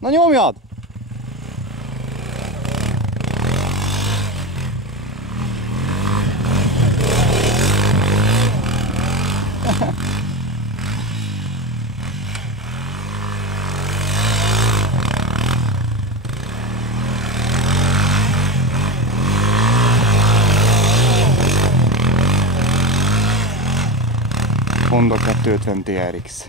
Na nyomjad! Honda 250 TRX.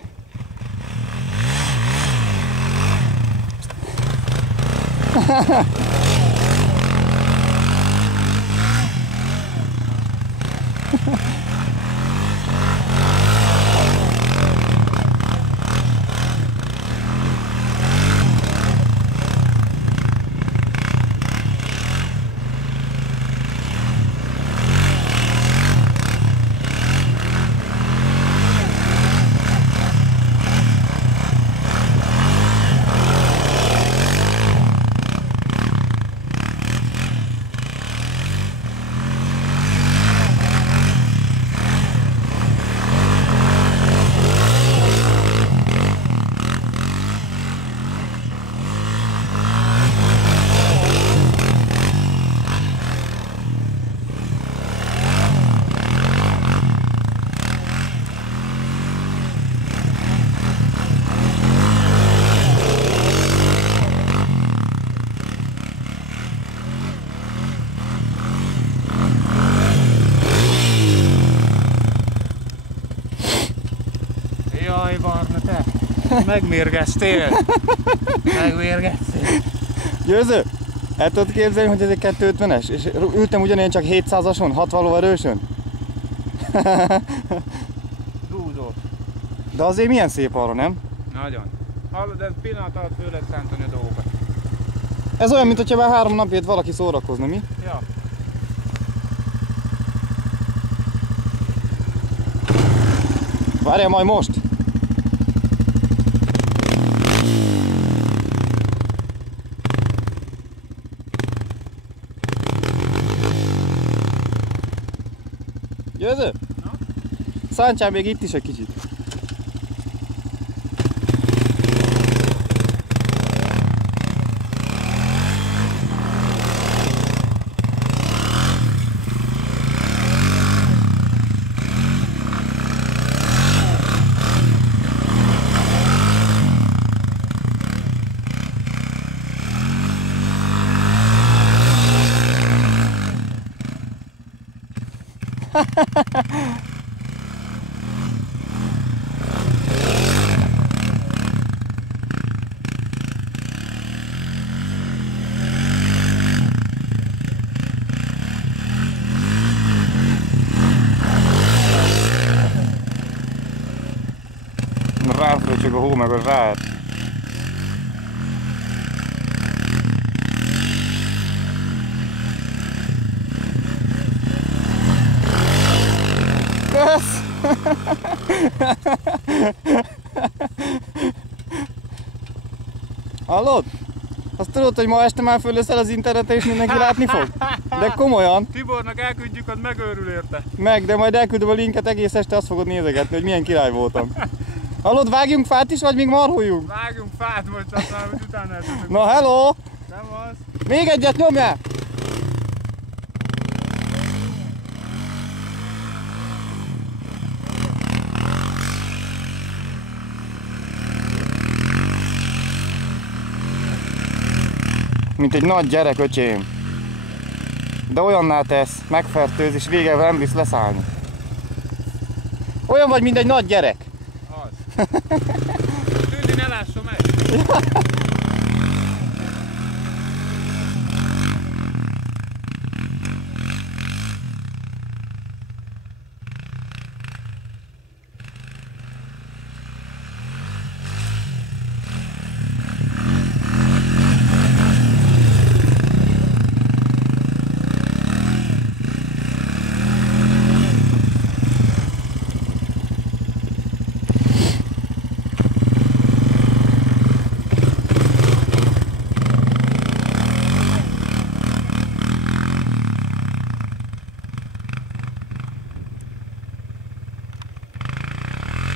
Jaj, Barna, te! Megmérgeztél! Megmérgeztél! Győző! El tudod képzelni, hogy ez egy 250-es? És ültem ugyanilyen csak 700-ason, 60 loverősön? Zúzós. De azért milyen szép arra, nem? Nagyon. Hallod, ez pillanat alatt föl lehet szántani a dolgokat. Ez olyan, mintha már 3 napját valaki szórakozna, mi? Ja. Várjál majd most! Győző? Na? Szántsál még itt is egy kicsit. Ráfröcsög a hó meg a zsár. Kösz! Hallod? Azt tudod, hogy ma este már fölöszel az internetre és mindenki látni fog? De komolyan. Tibornak elküldjük, az megőrül érte. Meg, de majd elküldöm a linket, egész este azt fogod nézegetni, hogy milyen király voltam. Hallod, vágjunk fát is, vagy még marholjunk? Vágjunk fát most, aztán hogy utána elteszünk. Na hello! Nem az. Még egyet nyomjál! Mint egy nagy gyerek, öcsém. De olyanná tesz, megfertőz és végül nem visz leszállni. Olyan vagy, mint egy nagy gyerek. Az. Tűnni ne lásson meg!